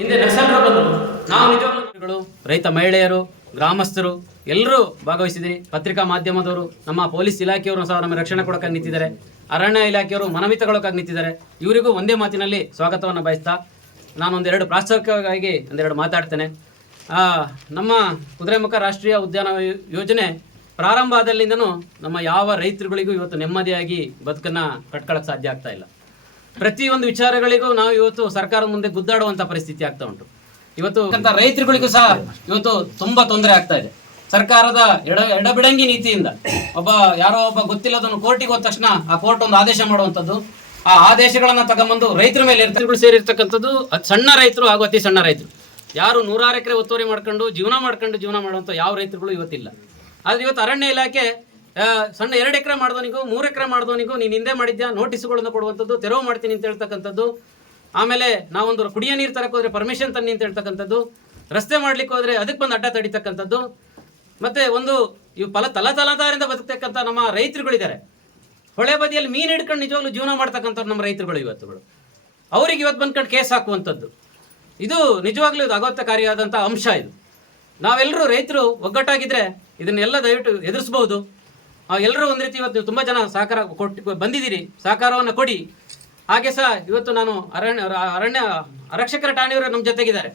ಹಿಂದೆ ನಕ್ಸಲರು ಬಂದರು. ನಾವು ನಿಜವಾಗ್ಲೂ ರೈತ ಮಹಿಳೆಯರು, ಗ್ರಾಮಸ್ಥರು ಎಲ್ಲರೂ ಭಾಗವಹಿಸಿದಿರಿ. ಪತ್ರಿಕಾ ಮಾಧ್ಯಮದವರು, ನಮ್ಮ ಪೊಲೀಸ್ ಇಲಾಖೆಯವರು ಸಹ ನಮ್ಮ ರಕ್ಷಣೆ ಕೊಡೋಕ್ಕಾಗಿ ನಿಂತಿದ್ದಾರೆ. ಅರಣ್ಯ ಇಲಾಖೆಯವರು ಮನವಿ ತಗೊಳ್ಳೋಕ್ಕಾಗಿ ನಿಂತಿದ್ದಾರೆ. ಇವರಿಗೂ ಒಂದೇ ಮಾತಿನಲ್ಲಿ ಸ್ವಾಗತವನ್ನು ಬಯಸ್ತಾ ನಾನು ಒಂದೆರಡು ಪ್ರಾಸ್ತಾವಿಕವಾಗಿ ಒಂದೆರಡು ಮಾತಾಡ್ತೇನೆ. ನಮ್ಮ ಕುದುರೆಮುಖ ರಾಷ್ಟ್ರೀಯ ಉದ್ಯಾನ ಯೋಜನೆ ಪ್ರಾರಂಭ ಆದಲ್ಲಿಂದನೂ ನಮ್ಮ ಯಾವ ರೈತರುಗಳಿಗೂ ಇವತ್ತು ನೆಮ್ಮದಿಯಾಗಿ ಬದುಕನ್ನು ಕಟ್ಕೊಳ್ಳೋಕೆ ಸಾಧ್ಯ ಆಗ್ತಾ ಇಲ್ಲ. ಪ್ರತಿಯೊಂದು ವಿಚಾರಗಳಿಗೂ ನಾವು ಇವತ್ತು ಸರ್ಕಾರದ ಮುಂದೆ ಗುದ್ದಾಡುವಂಥ ಪರಿಸ್ಥಿತಿ ಆಗ್ತಾ ಉಂಟು. ಇವತ್ತು ರೈತರುಗಳಿಗೂ ಸಹ ಇವತ್ತು ತುಂಬಾ ತೊಂದರೆ ಆಗ್ತಾ ಇದೆ. ಸರ್ಕಾರದ ಎಡಬಿಡಂಗಿ ನೀತಿಯಿಂದ ಯಾರೋ ಒಬ್ಬ ಗೊತ್ತಿಲ್ಲದನ್ನು ಕೋರ್ಟಿಗೆ ಹೋದ ತಕ್ಷಣ ಆ ಕೋರ್ಟ್ ಒಂದು ಆದೇಶ ಮಾಡುವಂಥದ್ದು, ಆ ಆದೇಶಗಳನ್ನ ತಗೊಂಬಂದು ರೈತರ ಮೇಲೆ ಸೇರಿರ್ತಕ್ಕಂಥದ್ದು ಸಣ್ಣ ರೈತರು ಹಾಗೂ ಅತಿ ಸಣ್ಣ ರೈತರು. ಯಾರು 100 ಎಕರೆ ಒತ್ತುವರಿ ಮಾಡ್ಕೊಂಡು ಜೀವನ ಮಾಡುವಂಥ ಯಾವ ರೈತರುಗಳು ಇವತ್ತಿಲ್ಲ. ಆದ್ರೆ ಇವತ್ತು ಅರಣ್ಯ ಇಲಾಖೆ ಸಣ್ಣ 2 ಎಕರೆ ಮಾಡಿದವನಿಗೂ 3 ಎಕರೆ ಮಾಡಿದವನಿಗೂ ನೀನು ಹಿಂದೆ ಮಾಡಿದ್ಯಾ ನೋಟಿಸ್ಗಳನ್ನು ಕೊಡುವಂಥದ್ದು, ತೆರವು ಮಾಡ್ತೀನಿ ಅಂತ ಹೇಳ್ತಕ್ಕಂಥದ್ದು. ಆಮೇಲೆ ನಾವೊಂದು ಕುಡಿಯೋ ನೀರು ತರಕ್ಕೆ ಹೋದ್ರೆ ಪರ್ಮಿಷನ್ ತನ್ನಿ ಅಂತ ಹೇಳ್ತಕ್ಕಂಥದ್ದು, ರಸ್ತೆ ಮಾಡ್ಲಿಕ್ಕೆ ಹೋದ್ರೆ ಅದಕ್ಕೆ ಬಂದು ಅಡ್ಡ ತಡಿತಕ್ಕಂಥದ್ದು. ಮತ್ತೆ ಇವು ತಲತಲಾಂತರದಿಂದ ಬದುಕ್ತಕ್ಕಂಥ ನಮ್ಮ ರೈತರುಗಳಿದ್ದಾರೆ. ಹೊಳೆ ಬದಿಯಲ್ಲಿ ಮೀನು ಹಿಡ್ಕೊಂಡು ನಿಜವಾಗ್ಲೂ ಜೀವನ ಮಾಡ್ತಕ್ಕಂಥವ್ರು ನಮ್ಮ ರೈತರುಗಳು ಇವತ್ತುಗಳು. ಅವ್ರಿಗೆ ಇವತ್ತು ಬಂದ್ಕೊಂಡು ಕೇಸ್ ಹಾಕುವಂಥದ್ದು, ಇದು ನಿಜವಾಗ್ಲೂ ಇದು ಆಘಾತಕಾರಿಯಾದಂಥ ಅಂಶ. ಇದು ನಾವೆಲ್ಲರೂ ರೈತರು ಒಗ್ಗಟ್ಟಾಗಿದ್ರೆ ಇದನ್ನೆಲ್ಲ ದಯವಿಟ್ಟು ಎದುರಿಸ್ಬೋದು. ಎಲ್ಲರೂ ಒಂದು ರೀತಿ ಇವತ್ತು ತುಂಬ ಜನ ಸಹಕಾರ ಕೊಟ್ಟು ಬಂದಿದ್ದೀರಿ, ಸಹಕಾರವನ್ನು ಕೊಡಿ. ಹಾಗೆ ಸಹ ಇವತ್ತು ನಾನು ಅರಣ್ಯ ಆರಕ್ಷಕರ ಠಾಣೆಯವರು ನಮ್ಮ ಜೊತೆಗಿದ್ದಾರೆ.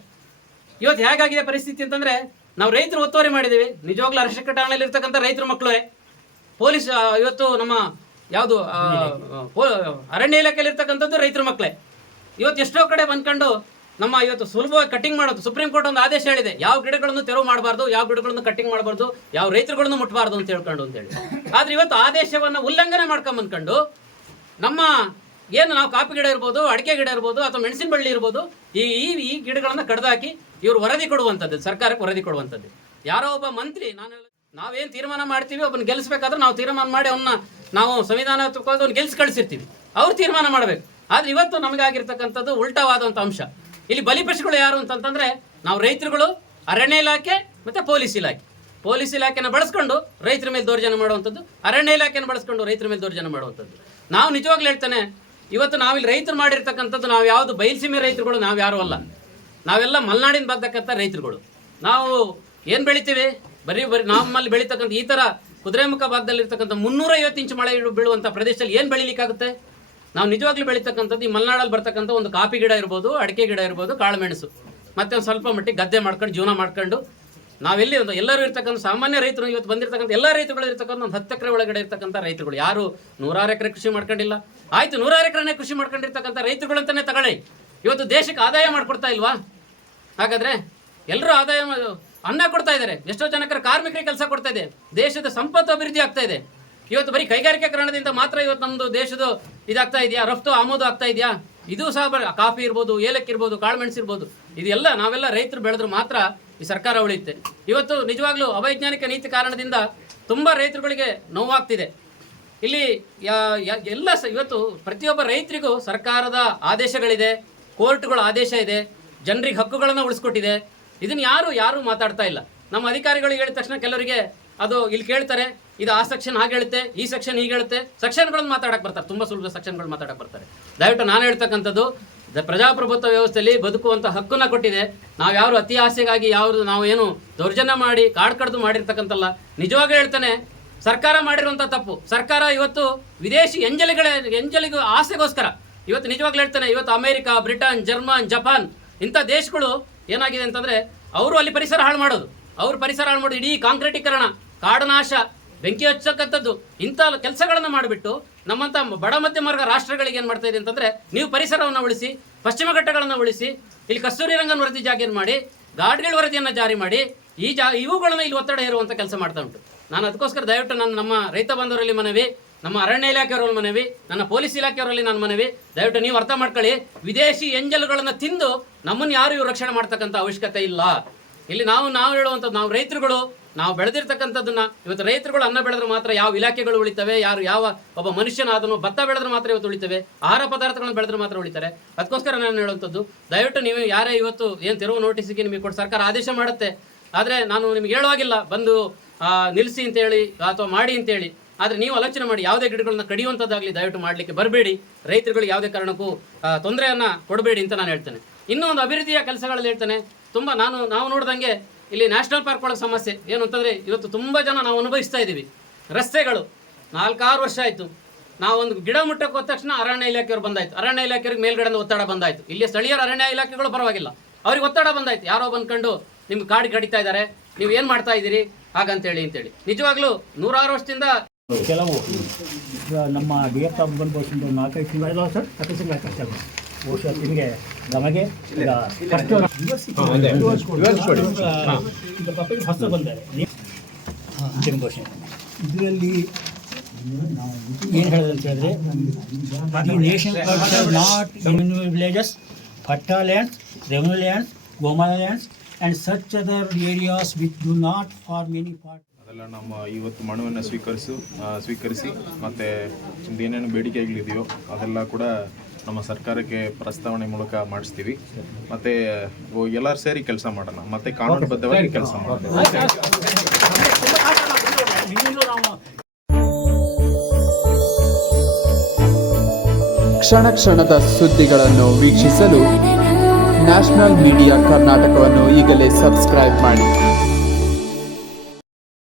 ಇವತ್ತು ಹೇಗಾಗಿದೆ ಪರಿಸ್ಥಿತಿ ಅಂತಂದರೆ, ನಾವು ರೈತರು ಒತ್ತುವರಿ ಮಾಡಿದ್ದೀವಿ. ನಿಜವಾಗ್ಲೂ ಆರಕ್ಷಕ ಠಾಣೆಯಲ್ಲಿ ಇರ್ತಕ್ಕಂಥ ರೈತರ ಮಕ್ಕಳೇ, ಪೊಲೀಸ್ ಇವತ್ತು ನಮ್ಮ ಯಾವುದು ಅರಣ್ಯ ಇಲಾಖೆಯಲ್ಲಿ ಇರ್ತಕ್ಕಂಥದ್ದು ರೈತರ ಮಕ್ಕಳೇ. ಇವತ್ತು ಎಷ್ಟೋ ಕಡೆ ಬಂದ್ಕೊಂಡು ನಮ್ಮ ಇವತ್ತು ಸುಲಭವಾಗಿ ಕಟ್ಟಿಂಗ್ ಮಾಡೋದು. ಸುಪ್ರೀಂ ಕೋರ್ಟ್ ಒಂದು ಆದೇಶ ಹೇಳಿದೆ, ಯಾವ ಗಿಡಗಳನ್ನು ತೆರವು ಮಾಡಬಾರ್ದು, ಯಾವ ಗಿಡಗಳನ್ನು ಕಟ್ಟಿಂಗ್ ಮಾಡಬಾರ್ದು, ಯಾವ ರೈತರುಗಳನ್ನು ಮುಟ್ಟಬಾರ್ದು ಅಂತ ಹೇಳಿ. ಆದ್ರೆ ಇವತ್ತು ಆದೇಶವನ್ನು ಉಲ್ಲಂಘನೆ ಮಾಡ್ಕೊಂಡ್ಬಂದ್ಕೊಂಡು ನಮ್ಮ ಏನು ನಾವು ಕಾಫಿ ಗಿಡ ಇರ್ಬೋದು, ಅಡಿಕೆ ಗಿಡ ಇರ್ಬೋದು, ಅಥವಾ ಮೆಣಸಿನ ಬಳ್ಳಿ ಇರ್ಬೋದು, ಈ ಗಿಡಗಳನ್ನು ಕಡ್ದಾಕಿ ಇವರು ವರದಿ ಕೊಡುವಂಥದ್ದು, ಸರ್ಕಾರಕ್ಕೆ ವರದಿ ಕೊಡುವಂಥದ್ದು. ಯಾರೋ ಒಬ್ಬ ಮಂತ್ರಿ ನಾವೇನು ತೀರ್ಮಾನ ಮಾಡ್ತೀವಿ, ಒಬ್ಬನ ಗೆಲ್ಲಿಸ್ಬೇಕಾದ್ರೆ ನಾವು ತೀರ್ಮಾನ ಮಾಡಿ ನಾವು ಸಂವಿಧಾನ ಅವ್ನು ಗೆಲ್ಸಿ ಕಳಿಸಿರ್ತೀವಿ, ಅವ್ರು ತೀರ್ಮಾನ ಮಾಡಬೇಕು. ಆದ್ರೆ ಇವತ್ತು ನಮಗಾಗಿರ್ತಕ್ಕಂಥದ್ದು ಉಲ್ಟವಾದಂಥ ಅಂಶ. ಇಲ್ಲಿ ಬಲಿಪಶುಗಳು ಯಾರು ಅಂತಂತಂದ್ರೆ ನಾವು ರೈತರುಗಳು, ಅರಣ್ಯ ಇಲಾಖೆ ಮತ್ತೆ ಪೊಲೀಸ್ ಇಲಾಖೆನ ಬಳಸ್ಕೊಂಡು ರೈತರ ಮೇಲೆ ದೌರ್ಜನ್ಯ ಮಾಡುವಂಥದ್ದು, ಅರಣ್ಯ ಇಲಾಖೆನ ಬಳಸ್ಕೊಂಡು ರೈತರ ಮೇಲೆ ದೌರ್ಜನ್ಯ ಮಾಡುವಂಥದ್ದು. ನಾವು ನಿಜವಾಗ್ಲೂ ಹೇಳ್ತಾನೆ, ಇವತ್ತು ನಾವಿಲ್ಲಿ ರೈತರು ಮಾಡಿರ್ತಕ್ಕಂಥದ್ದು ನಾವು ಯಾವುದು ಬಯಲುಸೀಮೆ ರೈತರುಗಳು ನಾವು ಯಾರು ಅಲ್ಲ. ನಾವೆಲ್ಲ ಮಲೆನಾಡಿನ ಬರ್ತಕ್ಕಂಥ ರೈತರುಗಳು. ನಾವು ಏನು ಬೆಳಿತೀವಿ, ಬರೀ ನಮ್ಮಲ್ಲಿ ಬೆಳೀತಕ್ಕಂಥ ಈ ಥರ ಕುದುರೆಮುಖ ಭಾಗದಲ್ಲಿ ಇರ್ತಕ್ಕಂಥ 350 ಇಂಚು ಮಳೆ ಬೀಳುವಂಥ ಪ್ರದೇಶದಲ್ಲಿ ಏನು ಬೆಳಿಲಿಕ್ಕಾಗುತ್ತೆ? ನಾವು ನಿಜವಾಗ್ಲೂ ಬೆಳೀತಕ್ಕಂಥದ್ದು ಈ ಮಲೆನಾಡಲ್ಲಿ ಬರ್ತಕ್ಕಂಥ ಒಂದು ಕಾಫಿ ಗಿಡ ಇರ್ಬೋದು, ಅಡಿಕೆ ಗಿಡ ಇರ್ಬೋದು, ಕಾಳುಮೆಣಸು, ಮತ್ತೆ ಒಂದು ಸ್ವಲ್ಪ ಮಟ್ಟಿಗೆ ಗದ್ದೆ ಮಾಡ್ಕೊಂಡು ಜೀವನ ಮಾಡ್ಕೊಂಡು ನಾವೆಲ್ಲಿ ಎಲ್ಲರೂ ಇರ್ತಕ್ಕಂಥ ಸಾಮಾನ್ಯ ರೈತರು ಇವತ್ತು ಬಂದಿರ್ತಕ್ಕಂಥ ಎಲ್ಲ ರೈತರುಗಳು ಇರ್ತಕ್ಕಂಥ ಒಂದು 10 ಎಕರೆ ಒಳಗಡೆ ಇರ್ತಕ್ಕಂಥ ರೈತರುಗಳು. ಯಾರು 100 ಎಕರೆ ಕೃಷಿ ಮಾಡ್ಕೊಂಡಿಲ್ಲ. ಆಯ್ತು, 100 ಎಕರೆನೇ ಕೃಷಿ ಮಾಡ್ಕೊಂಡಿರ್ತಕ್ಕಂಥ ರೈತರುಗಳು ಅಂತಾನೆ ತಗೊಳ್ಳಿ. ಇವತ್ತು ದೇಶಕ್ಕೆ ಆದಾಯ ಮಾಡಿಕೊಡ್ತಾ ಇಲ್ವಾ? ಹಾಗಾದ್ರೆ ಎಲ್ಲರೂ ಆದಾಯ ಅನ್ನ ಕೊಡ್ತಾ ಇದ್ದಾರೆ. ಎಷ್ಟೋ ಜನಕರ ಕಾರ್ಮಿಕರಿಗೆ ಕೆಲಸ ಕೊಡ್ತಾ ಇದೆ. ದೇಶದ ಸಂಪತ್ತು ಅಭಿವೃದ್ಧಿ ಆಗ್ತಾ ಇದೆ. ಇವತ್ತು ಬರೀ ಕೈಗಾರಿಕೀಕರಣದಿಂದ ಮಾತ್ರ ಇವತ್ತು ನಮ್ಮದು ದೇಶದ ಇದಾಗ್ತಾ ಇದೆಯಾ, ರಫ್ತು ಆಮದು ಆಗ್ತಾ ಇದೆಯಾ? ಇದು ಸಹ ಕಾಫಿ ಇರ್ಬೋದು, ಏಲಕ್ಕಿ ಇರ್ಬೋದು, ಕಾಳುಮೆಣಸು ಇರ್ಬೋದು, ಇದೆಲ್ಲ ನಾವೆಲ್ಲ ರೈತರು ಬೆಳೆದ್ರು ಮಾತ್ರ ಈ ಸರ್ಕಾರ ಉಳಿಯುತ್ತೆ. ಇವತ್ತು ನಿಜವಾಗ್ಲೂ ಅವೈಜ್ಞಾನಿಕ ನೀತಿ ಕಾರಣದಿಂದ ತುಂಬ ರೈತರುಗಳಿಗೆ ನೋವಾಗ್ತಿದೆ. ಇಲ್ಲಿ ಎಲ್ಲ ಇವತ್ತು ಪ್ರತಿಯೊಬ್ಬ ರೈತರಿಗೂ ಸರ್ಕಾರದ ಆದೇಶಗಳಿದೆ, ಕೋರ್ಟ್ಗಳ ಆದೇಶ ಇದೆ, ಜನರಿಗೆ ಹಕ್ಕುಗಳನ್ನು ಉಳಿಸ್ಕೊಟ್ಟಿದೆ. ಇದನ್ನು ಯಾರು ಮಾತಾಡ್ತಾ ಇಲ್ಲ. ನಮ್ಮ ಅಧಿಕಾರಿಗಳಿಗೆ ಹೇಳಿದ ತಕ್ಷಣ ಕೆಲವರಿಗೆ ಅದು ಇಲ್ಲಿ ಕೇಳ್ತಾರೆ, ಇದು ಆ ಸೆಕ್ಷನ್ ಹಾಗೆ ಹೇಳುತ್ತೆ, ಈ ಸೆಕ್ಷನ್ ಹೀಗೆ ಹೇಳುತ್ತೆ, ಸೆಕ್ಷನ್ಗಳನ್ನು ಮಾತಾಡಕ್ಕೆ ಬರ್ತಾರೆ, ತುಂಬ ಸುಲಭ ಸೆಕ್ಷನ್ಗಳು ಮಾತಾಡಕ್ಕೆ ಬರ್ತಾರೆ. ದಯವಿಟ್ಟು ನಾನು ಹೇಳ್ತಕ್ಕಂಥದ್ದು, ಪ್ರಜಾಪ್ರಭುತ್ವ ವ್ಯವಸ್ಥೆಯಲ್ಲಿ ಬದುಕುವಂಥ ಹಕ್ಕನ್ನು ಕೊಟ್ಟಿದೆ. ನಾವು ಯಾರು ಅತಿ ಆಸೆಗಾಗಿ ನಾವು ಏನು ದೌರ್ಜನ್ಯ ಮಾಡಿ ಕಾಡು ಕಡ್ದು ಮಾಡಿರ್ತಕ್ಕಂಥಲ್ಲ. ನಿಜವಾಗ್ಲೂ ಹೇಳ್ತಾನೆ, ಸರ್ಕಾರ ಮಾಡಿರುವಂಥ ತಪ್ಪು. ಸರ್ಕಾರ ಇವತ್ತು ವಿದೇಶಿ ಎಂಜಲಿಗೂ ಆಸೆಗೋಸ್ಕರ ಇವತ್ತು ನಿಜವಾಗ್ಲೂ ಹೇಳ್ತಾನೆ, ಇವತ್ತು ಅಮೆರಿಕ, ಬ್ರಿಟನ್, ಜರ್ಮನ್, ಜಪಾನ್ ಇಂಥ ದೇಶಗಳು ಏನಾಗಿದೆ ಅಂತಂದರೆ ಅವರು ಅಲ್ಲಿ ಪರಿಸರ ಹಾಳು ಮಾಡೋದು, ಇಡೀ ಕಾಂಕ್ರೀಟೀಕರಣ, ಕಾಡುನಾಶ, ಬೆಂಕಿ ಹಚ್ಚಕ್ಕಂಥದ್ದು ಇಂಥ ಕೆಲಸಗಳನ್ನು ಮಾಡಿಬಿಟ್ಟು ನಮ್ಮಂಥ ಬಡ ಮಧ್ಯಮ ವರ್ಗ ರಾಷ್ಟ್ರಗಳಿಗೆ ಏನು ಮಾಡ್ತಾ ಇದೆ ಅಂತಂದರೆ, ನೀವು ಪರಿಸರವನ್ನು ಉಳಿಸಿ, ಪಶ್ಚಿಮ ಘಟ್ಟಗಳನ್ನು ಉಳಿಸಿ, ಇಲ್ಲಿ ಕಸ್ತೂರಿ ರಂಗನ್ ವರದಿ ಜಾರಿಯನ್ನು ಮಾಡಿ, ಗಾಡ್ಗಳ ವರದಿಯನ್ನು ಜಾರಿ ಮಾಡಿ ಇವುಗಳನ್ನು ಇಲ್ಲಿ ಒತ್ತಡ ಹೇರುವಂಥ ಕೆಲಸ ಮಾಡ್ತಾ ಉಂಟು. ನಾನು ಅದಕ್ಕೋಸ್ಕರ ದಯವಿಟ್ಟು ನಮ್ಮ ರೈತ ಬಂಧುವರಲ್ಲಿ ಮನವಿ, ನಮ್ಮ ಅರಣ್ಯ ಇಲಾಖೆಯವರಲ್ಲಿ ಮನವಿ, ನನ್ನ ಪೊಲೀಸ್ ಇಲಾಖೆಯವರಲ್ಲಿ ನಾನು ಮನವಿ, ದಯವಿಟ್ಟು ನೀವು ಅರ್ಥ ಮಾಡ್ಕೊಳ್ಳಿ. ವಿದೇಶಿ ಎಂಜಲುಗಳನ್ನು ತಿಂದು ನಮ್ಮನ್ನು ಯಾರು ರಕ್ಷಣೆ ಮಾಡ್ತಕ್ಕಂಥ ಅವಶ್ಯಕತೆ ಇಲ್ಲ. ಇಲ್ಲಿ ನಾವು ಹೇಳುವಂಥದ್ದು, ನಾವು ರೈತರುಗಳು, ನಾವು ಬೆಳೆದಿರ್ತಕ್ಕಂಥದ್ದನ್ನ ಇವತ್ತು ರೈತರುಗಳು ಅನ್ನ ಬೆಳೆದ್ರೆ ಮಾತ್ರ ಯಾವ ಇಲಾಖೆಗಳು ಉಳಿತವೆ, ಯಾವ ಒಬ್ಬ ಮನುಷ್ಯನಾದನು ಭತ್ತ ಬೆಳೆದ್ರೆ ಮಾತ್ರ ಇವತ್ತು ಉಳಿತವೆ, ಆಹಾರ ಪದಾರ್ಥಗಳನ್ನು ಬೆಳೆದ್ರೆ ಮಾತ್ರ ಉಳಿತಾರೆ. ಅದಕ್ಕೋಸ್ಕರ ನಾನು ಹೇಳುವಂಥದ್ದು, ದಯವಿಟ್ಟು ನೀವು ಯಾರೇ ಇವತ್ತು ಏನು ತೆರವು ನೋಟಿಸಿಗೆ ನಿಮಗೆ ಕೊಟ್ಟು ಸರ್ಕಾರ ಆದೇಶ ಮಾಡುತ್ತೆ, ಆದರೆ ನಾನು ನಿಮ್ಗೆ ಹೇಳುವಾಗಿಲ್ಲ ಬಂದು ನಿಲ್ಲಿಸಿ ಅಂತೇಳಿ ಅಥವಾ ಮಾಡಿ ಅಂತೇಳಿ. ಆದರೆ ನೀವು ಆಲೋಚನೆ ಮಾಡಿ, ಯಾವುದೇ ಗಿಡಗಳನ್ನ ಕಡಿಯುವಂಥದ್ದಾಗಲಿ ದಯವಿಟ್ಟು ಮಾಡಲಿಕ್ಕೆ ಬರಬೇಡಿ. ರೈತರುಗಳಿಗೆ ಯಾವುದೇ ಕಾರಣಕ್ಕೂ ತೊಂದರೆಯನ್ನು ಕೊಡಬೇಡಿ ಅಂತ ನಾನು ಹೇಳ್ತೇನೆ. ಇನ್ನೂ ಒಂದು ಅಭಿವೃದ್ಧಿಯ ಕೆಲಸಗಳಲ್ಲಿ ಹೇಳ್ತಾನೆ. ತುಂಬ ನಾವು ನೋಡ್ದಂಗೆ ಇಲ್ಲಿ ನ್ಯಾಷನಲ್ ಪಾರ್ಕ್ ಒಳಗೆ ಸಮಸ್ಯೆ ಏನು ಅಂತಂದರೆ, ಇವತ್ತು ತುಂಬ ಜನ ನಾವು ಅನುಭವಿಸ್ತಾ ಇದ್ದೀವಿ. ರಸ್ತೆಗಳು 4-6 ವರ್ಷ ಆಯಿತು, ನಾವೊಂದು ಗಿಡ ಮುಟ್ಟಕ್ಕೆ ಹೋದ ತಕ್ಷಣ ಅರಣ್ಯ ಇಲಾಖೆಯವರು ಬಂದಾಯ್ತು, ಅರಣ್ಯ ಇಲಾಖೆಯವ್ರಿಗೆ ಮೇಲ್ಗಡೆಯಿಂದ ಒತ್ತಡ ಬಂದಾಯಿತು. ಇಲ್ಲಿ ಸ್ಥಳೀಯರ ಅರಣ್ಯ ಇಲಾಖೆಗಳು ಪರವಾಗಿಲ್ಲ, ಅವ್ರಿಗೆ ಒತ್ತಡ ಬಂದಾಯ್ತು. ಯಾರೋ ಬಂದ್ಕೊಂಡು ನಿಮ್ಗೆ ಕಾಡು ಕಡಿತಾ ಇದ್ದಾರೆ, ನೀವು ಏನು ಮಾಡ್ತಾ ಇದ್ದೀರಿ ಹಾಗಂತೇಳಿ ನಿಜವಾಗ್ಲೂ 106 ವರ್ಷದಿಂದ ಕೆಲವು ನಮ್ಮ ಡಿ ಎಫ್ ಸಾಬ್ ಬಂದು 4-5 ತಿಂಗಳು ಸರ್, 10 ತಿಂಗಳು ಆಯ್ತು ಸರ್. ಬಹುಶಃ ನಿಮಗೆ ನಮಗೆ ಈಗ ಹೊಸ ಬಂದರೆ ಇದರಲ್ಲಿ ಏನು ಹೇಳೋದಂತ ಹೇಳಿದ್ರೆ, ಈ nation not revenue villages, patta lands, revenue lands, gomala lands and such other areas which do not for many part. ಅದೆಲ್ಲ ನಮ್ಮ ಇವತ್ತು ಮನವಿಯನ್ನು ಸ್ವೀಕರಿಸಿ ಮತ್ತು ಏನೇನು ಬೇಡಿಕೆಗಳಿದೆಯೋ ಅದೆಲ್ಲ ಕೂಡ ನಮ್ಮ ಸರ್ಕಾರಕ್ಕೆ ಪ್ರಸ್ತಾವನೆ ಮೂಲಕ ಮಾಡಿಸ್ತೀವಿ. ಮತ್ತು ಎಲ್ಲರೂ ಸೇರಿ ಕೆಲಸ ಮಾಡೋಣ, ಮತ್ತು ಕಾನೂನುಬದ್ಧವಾಗಿ ಕೆಲಸ ಮಾಡೋಣ. ಕ್ಷಣ ಕ್ಷಣದ ಸುದ್ದಿಗಳನ್ನು ವೀಕ್ಷಿಸಲು ನ್ಯಾಷನಲ್ ಮೀಡಿಯಾ ಕರ್ನಾಟಕವನ್ನು ಈಗಲೇ ಸಬ್ಸ್ಕ್ರೈಬ್ ಮಾಡಿ.